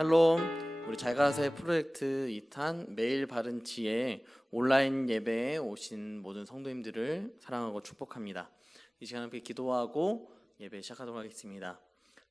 샬롬. 우리 잘가세 프로젝트 2탄 매일 바른 지혜 온라인 예배에 오신 모든 성도님들을 사랑하고 축복합니다. 이 시간 함께 기도하고 예배 시작하도록 하겠습니다.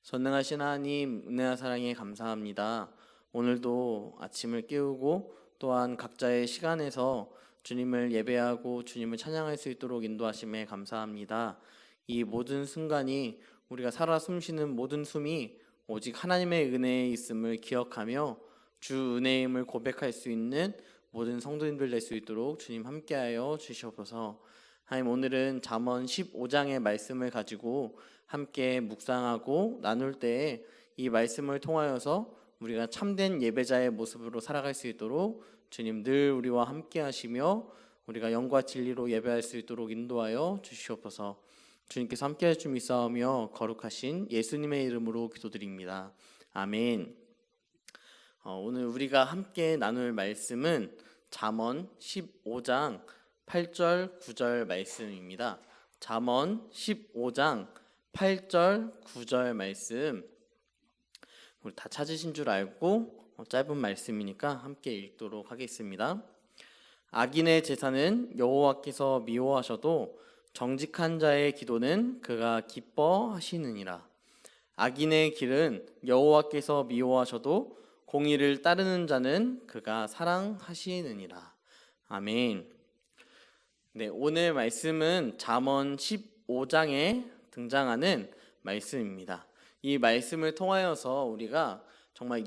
전능하신 하나님, 은혜와 사랑에 감사합니다. 오늘도 아침을 깨우고 또한 각자의 시간에서 주님을 예배하고 주님을 찬양할 수 있도록 인도하심에 감사합니다. 이 모든 순간이 우리가 살아 숨쉬는 모든 숨이 오직 하나님의 은혜에 있음을 기억하며 주 은혜임을 고백할 수 있는 모든 성도님들 될 수 있도록 주님 함께하여 주시옵소서. 하나님, 오늘은 잠언 15장의 말씀을 가지고 함께 묵상하고 나눌 때에 이 말씀을 통하여서 우리가 참된 예배자의 모습으로 살아갈 수 있도록 주님 늘 우리와 함께 하시며 우리가 영과 진리로 예배할 수 있도록 인도하여 주시옵소서. 주님께서 함께 할 줄 믿사오며 거룩하신 예수님의 이름으로 기도드립니다. 아멘. 오늘 우리가 함께 나눌 말씀은 잠언 15장 8절 9절 말씀입니다. 잠언 15장 8절 9절 말씀, 우리 다 찾으신 줄 알고 짧은 말씀이니까 함께 읽도록 하겠습니다. 악인의 제사는 여호와께서 미워하셔도 정직한 자의 기도는 그가 기뻐하시느니라. 악인의 길은 여호와께서 미워하셔도 공의를 따르는 자는 그가 사랑하시느니라. 아멘. 네, 오늘 말씀은 잠언 15장에 등장하는 말씀입니다. 이 말씀을 통하여서 우리가 정말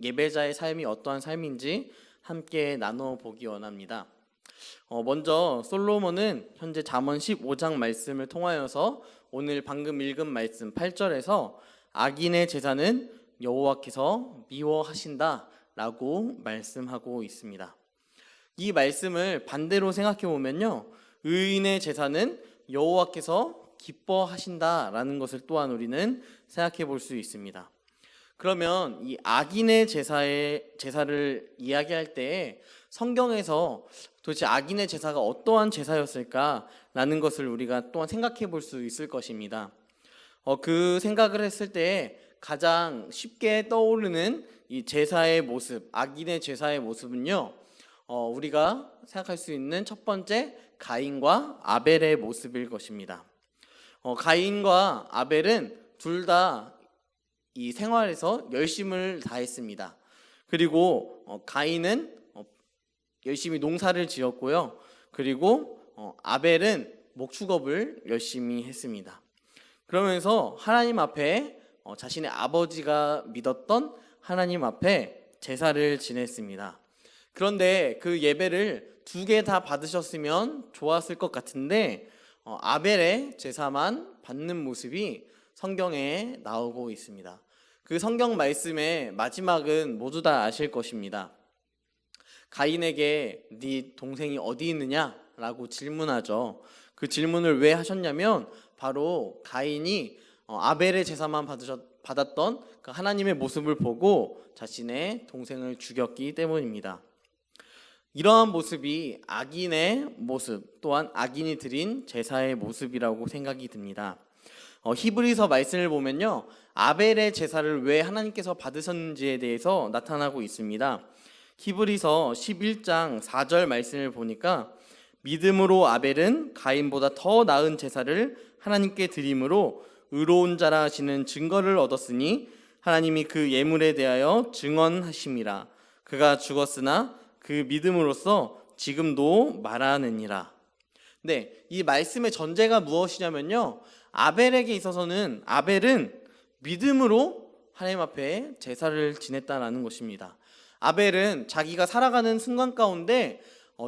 예배자의 삶이 어떠한 삶인지 함께 나눠보기 원합니다. 먼저 솔로몬은 현재 잠언 15장 말씀을 통하여서 오늘 방금 읽은 말씀 8절에서 악인의 제사는 여호와께서 미워하신다 라고 말씀하고 있습니다. 이 말씀을 반대로 생각해 보면요, 의인의 제사는 여호와께서 기뻐하신다 라는 것을 또한 우리는 생각해 볼 수 있습니다. 그러면 이 악인의 제사를 이야기할 때 성경에서 도대체 악인의 제사가 어떠한 제사였을까라는 것을 우리가 또한 생각해 볼 수 있을 것입니다. 그 생각을 했을 때 가장 쉽게 떠오르는 이 제사의 모습, 악인의 제사의 모습은요, 우리가 생각할 수 있는 첫 번째 가인과 아벨의 모습일 것입니다. 가인과 아벨은 둘 다 이 생활에서 열심을 다했습니다. 그리고 가인은 열심히 농사를 지었고요. 그리고 아벨은 목축업을 열심히 했습니다. 그러면서 하나님 앞에 자신의 아버지가 믿었던 하나님 앞에 제사를 지냈습니다. 그런데 그 예배를 두 개 다 받으셨으면 좋았을 것 같은데 아벨의 제사만 받는 모습이 성경에 나오고 있습니다. 그 성경 말씀의 마지막은 모두 다 아실 것입니다. 가인에게 네 동생이 어디 있느냐? 라고 질문하죠. 그 질문을 왜 하셨냐면 바로 가인이 아벨의 제사만 받았던 그 하나님의 모습을 보고 자신의 동생을 죽였기 때문입니다. 이러한 모습이 악인의 모습, 또한 악인이 드린 제사의 모습이라고 생각이 듭니다. 히브리서 말씀을 보면요, 아벨의 제사를 왜 하나님께서 받으셨는지에 대해서 나타나고 있습니다. 히브리서 11장 4절 말씀을 보니까 믿음으로 아벨은 가인보다 더 나은 제사를 하나님께 드림으로 의로운 자라 하시는 증거를 얻었으니 하나님이 그 예물에 대하여 증언하심이라. 그가 죽었으나 그 믿음으로써 지금도 말하느니라. 네, 이 말씀의 전제가 무엇이냐면요, 아벨에게 있어서는 아벨은 믿음으로 하나님 앞에 제사를 지냈다라는 것입니다. 아벨은 자기가 살아가는 순간 가운데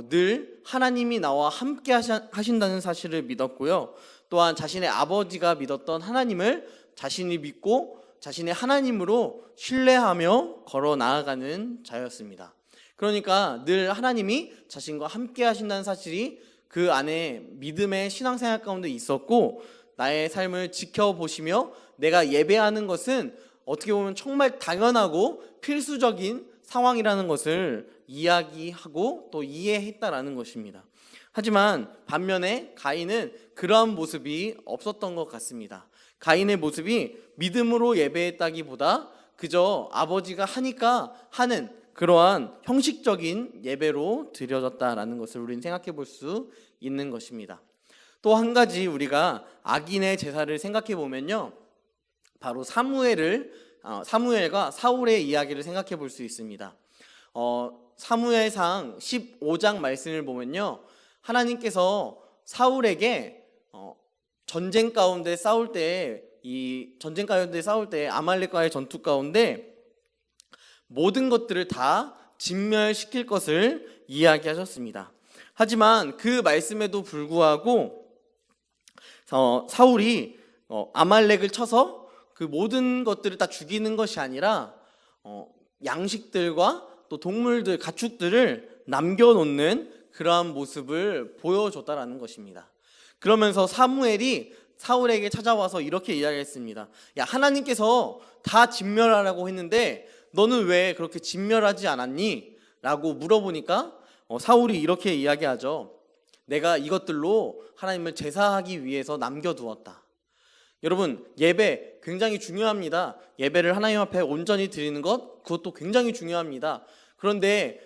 늘 하나님이 나와 함께 하신다는 사실을 믿었고요. 또한 자신의 아버지가 믿었던 하나님을 자신이 믿고 자신의 하나님으로 신뢰하며 걸어 나아가는 자였습니다. 그러니까 늘 하나님이 자신과 함께 하신다는 사실이 그 안에 믿음의 신앙생활 가운데 있었고, 나의 삶을 지켜보시며 내가 예배하는 것은 어떻게 보면 정말 당연하고 필수적인 상황이라는 것을 이야기하고 또 이해했다라는 것입니다. 하지만 반면에 가인은 그러한 모습이 없었던 것 같습니다. 가인의 모습이 믿음으로 예배했다기보다 그저 아버지가 하니까 하는 그러한 형식적인 예배로 드려졌다라는 것을 우리는 생각해 볼 수 있는 것입니다. 또 한 가지 우리가 악인의 제사를 생각해 보면요, 바로 사무엘과 사울의 이야기를 생각해 볼 수 있습니다. 사무엘상 15장 말씀을 보면요, 하나님께서 사울에게 전쟁 가운데 싸울 때 아말렉과의 전투 가운데 모든 것들을 다 진멸시킬 것을 이야기하셨습니다. 하지만 그 말씀에도 불구하고 사울이 아말렉을 쳐서 그 모든 것들을 다 죽이는 것이 아니라 양식들과 또 동물들, 가축들을 남겨놓는 그러한 모습을 보여줬다라는 것입니다. 그러면서 사무엘이 사울에게 찾아와서 이렇게 이야기했습니다. 야, 하나님께서 다 진멸하라고 했는데 너는 왜 그렇게 진멸하지 않았니? 라고 물어보니까 사울이 이렇게 이야기하죠. 내가 이것들로 하나님을 제사하기 위해서 남겨두었다. 여러분, 예배 굉장히 중요합니다. 예배를 하나님 앞에 온전히 드리는 것, 그것도 굉장히 중요합니다. 그런데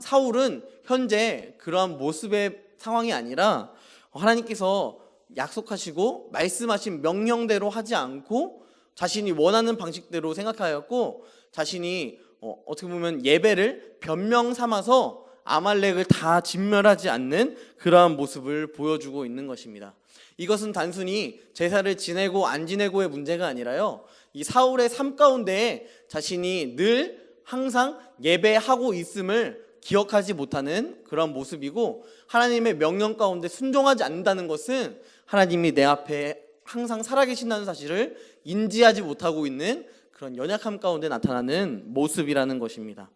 사울은 현재 그러한 모습의 상황이 아니라 하나님께서 약속하시고 말씀하신 명령대로 하지 않고 자신이 원하는 방식대로 생각하였고, 자신이 어떻게 보면 예배를 변명 삼아서 아말렉을 다 진멸하지 않는 그러한 모습을 보여주고 있는 것입니다. 이것은 단순히 제사를 지내고 안 지내고의 문제가 아니라요, 이 사울의 삶 가운데 자신이 늘 항상 예배하고 있음을 기억하지 못하는 그런 모습이고, 하나님의 명령 가운데 순종하지 않는다는 것은 하나님이 내 앞에 항상 살아계신다는 사실을 인지하지 못하고 있는 그런 연약함 가운데 나타나는 모습이라는 것입니다.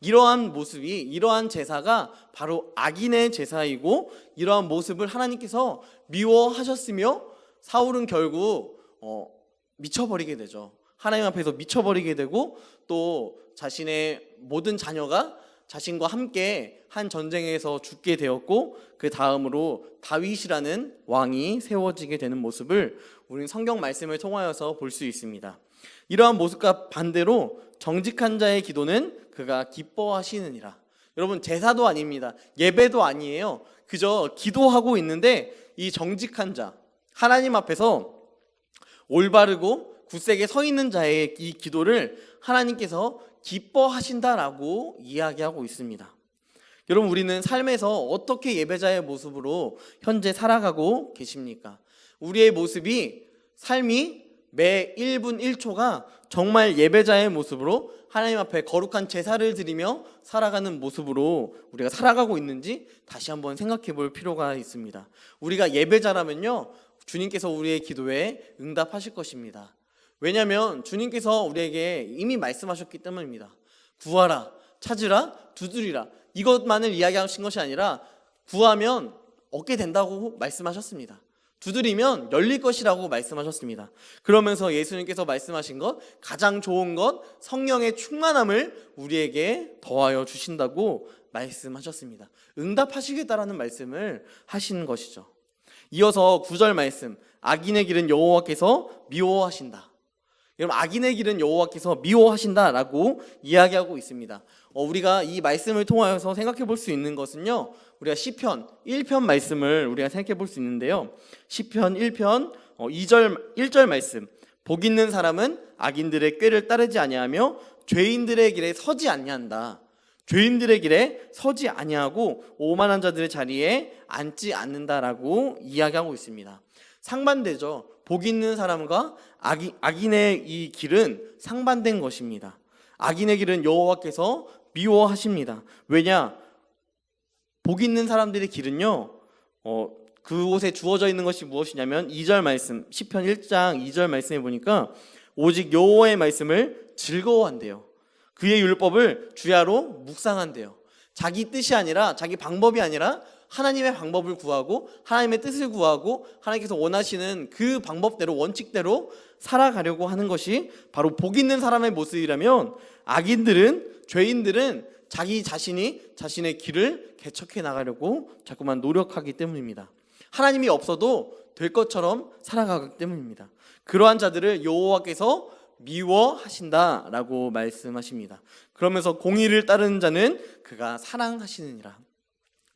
이러한 모습이, 이러한 제사가 바로 악인의 제사이고, 이러한 모습을 하나님께서 미워하셨으며 사울은 결국 미쳐버리게 되죠. 하나님 앞에서 미쳐버리게 되고, 또 자신의 모든 자녀가 자신과 함께 한 전쟁에서 죽게 되었고, 그 다음으로 다윗이라는 왕이 세워지게 되는 모습을 우리는 성경 말씀을 통하여서 볼 수 있습니다. 이러한 모습과 반대로 정직한 자의 기도는 그가 기뻐하시느니라. 여러분, 제사도 아닙니다. 예배도 아니에요. 그저 기도하고 있는데 이 정직한 자, 하나님 앞에서 올바르고 굳세게 서 있는 자의 이 기도를 하나님께서 기뻐하신다라고 이야기하고 있습니다. 여러분, 우리는 삶에서 어떻게 예배자의 모습으로 현재 살아가고 계십니까? 우리의 모습이, 삶이 매 1분 1초가 정말 예배자의 모습으로 하나님 앞에 거룩한 제사를 드리며 살아가는 모습으로 우리가 살아가고 있는지 다시 한번 생각해 볼 필요가 있습니다. 우리가 예배자라면요, 주님께서 우리의 기도에 응답하실 것입니다. 왜냐하면 주님께서 우리에게 이미 말씀하셨기 때문입니다. 구하라, 찾으라, 두드리라, 이것만을 이야기하신 것이 아니라 구하면 얻게 된다고 말씀하셨습니다. 두드리면 열릴 것이라고 말씀하셨습니다. 그러면서 예수님께서 말씀하신 것, 가장 좋은 것, 성령의 충만함을 우리에게 더하여 주신다고 말씀하셨습니다. 응답하시겠다라는 말씀을 하시는 것이죠. 이어서 9절 말씀, 악인의 길은 여호와께서 미워하신다. 여러분, 악인의 길은 여호와께서 미워하신다라고 이야기하고 있습니다. 우리가 이 말씀을 통하여서 생각해 볼 수 있는 것은요, 우리가 시편 1편 말씀을 우리가 생각해 볼 수 있는데요, 시편 1편 1절 말씀, 복 있는 사람은 악인들의 꾀를 따르지 아니하며 죄인들의 길에 서지 아니한다. 죄인들의 길에 서지 아니하고 오만한 자들의 자리에 앉지 않는다라고 이야기하고 있습니다. 상반되죠. 복 있는 사람과 악인의 이 길은 상반된 것입니다. 악인의 길은 여호와께서 미워하십니다. 왜냐? 복 있는 사람들의 길은요, 그곳에 주어져 있는 것이 무엇이냐면 2절 말씀, 시편 1장 2절 말씀에 보니까 오직 여호와의 말씀을 즐거워한대요. 그의 율법을 주야로 묵상한대요. 자기 뜻이 아니라, 자기 방법이 아니라 하나님의 방법을 구하고 하나님의 뜻을 구하고 하나님께서 원하시는 그 방법대로, 원칙대로 살아가려고 하는 것이 바로 복 있는 사람의 모습이라면, 악인들은, 죄인들은 자기 자신이 자신의 길을 개척해 나가려고 자꾸만 노력하기 때문입니다. 하나님이 없어도 될 것처럼 살아가기 때문입니다. 그러한 자들을 여호와께서 미워하신다라고 말씀하십니다. 그러면서 공의를 따르는 자는 그가 사랑하시느니라.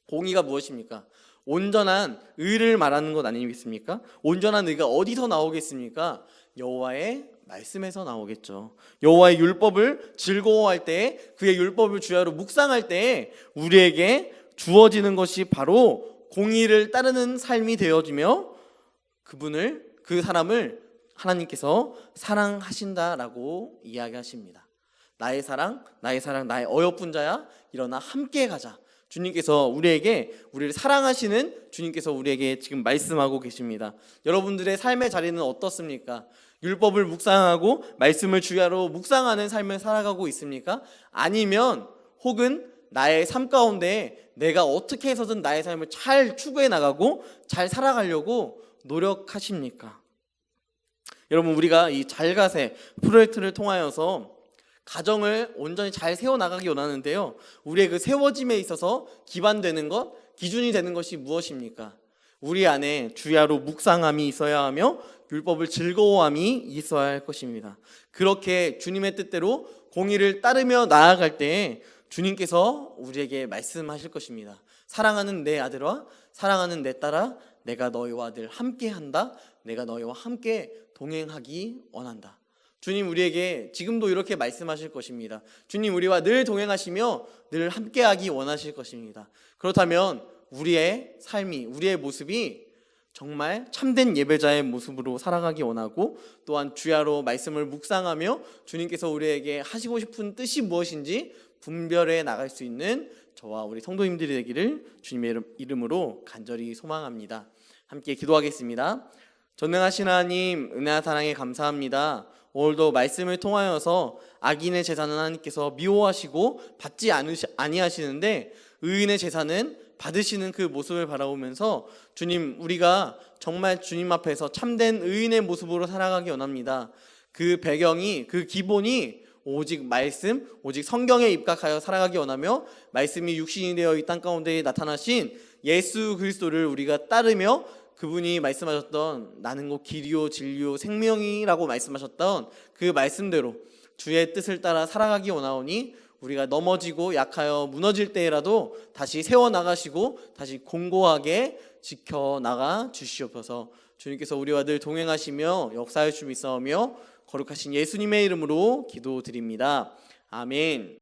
공의가 무엇입니까? 온전한 의를 말하는 것 아니겠습니까? 온전한 의가 어디서 나오겠습니까? 여호와의 말씀에서 나오겠죠. 여호와의 율법을 즐거워할 때, 그의 율법을 주야로 묵상할 때 우리에게 주어지는 것이 바로 공의를 따르는 삶이 되어지며 그 사람을 하나님께서 사랑하신다라고 이야기하십니다. 나의 사랑, 나의 어여쁜 자야, 일어나 함께 가자. 주님께서 우리를 사랑하시는 주님께서 우리에게 지금 말씀하고 계십니다. 여러분들의 삶의 자리는 어떻습니까? 율법을 묵상하고 말씀을 주야로 묵상하는 삶을 살아가고 있습니까? 아니면 혹은 나의 삶 가운데 내가 어떻게 해서든 나의 삶을 잘 추구해 나가고 잘 살아가려고 노력하십니까? 여러분, 우리가 이 잘가세 프로젝트를 통하여서 가정을 온전히 잘 세워나가기 원하는데요, 우리의 그 세워짐에 있어서 기반되는 것, 기준이 되는 것이 무엇입니까? 우리 안에 주야로 묵상함이 있어야 하며 율법을 즐거워함이 있어야 할 것입니다. 그렇게 주님의 뜻대로 공의를 따르며 나아갈 때 주님께서 우리에게 말씀하실 것입니다. 사랑하는 내 아들과 사랑하는 내 딸아, 내가 너희와 늘 함께한다. 내가 너희와 함께 동행하기 원한다. 주님 우리에게 지금도 이렇게 말씀하실 것입니다. 주님 우리와 늘 동행하시며 늘 함께하기 원하실 것입니다. 그렇다면 우리의 삶이, 우리의 모습이 정말 참된 예배자의 모습으로 살아가기 원하고, 또한 주야로 말씀을 묵상하며 주님께서 우리에게 하시고 싶은 뜻이 무엇인지 분별해 나갈 수 있는 저와 우리 성도님들이 되기를 주님의 이름으로 간절히 소망합니다. 함께 기도하겠습니다. 전능하신 하나님, 은혜와 사랑에 감사합니다. 오늘도 말씀을 통하여서 악인의 제사는 하나님께서 미워하시고 받지 아니하시는데 의인의 제사는 받으시는 그 모습을 바라보면서 주님, 우리가 정말 주님 앞에서 참된 의인의 모습으로 살아가기 원합니다. 그 배경이, 그 기본이 오직 말씀, 오직 성경에 입각하여 살아가기 원하며 말씀이 육신이 되어 이 땅 가운데 나타나신 예수 그리스도를 우리가 따르며 그분이 말씀하셨던 나는 곧 길이요 진리요 생명이라고 말씀하셨던 그 말씀대로 주의 뜻을 따라 살아가기 원하오니 우리가 넘어지고 약하여 무너질 때라도 다시 세워나가시고 다시 공고하게 지켜나가 주시옵소서. 주님께서 우리와 늘 동행하시며 역사할 줄 믿사오며 거룩하신 예수님의 이름으로 기도드립니다. 아멘.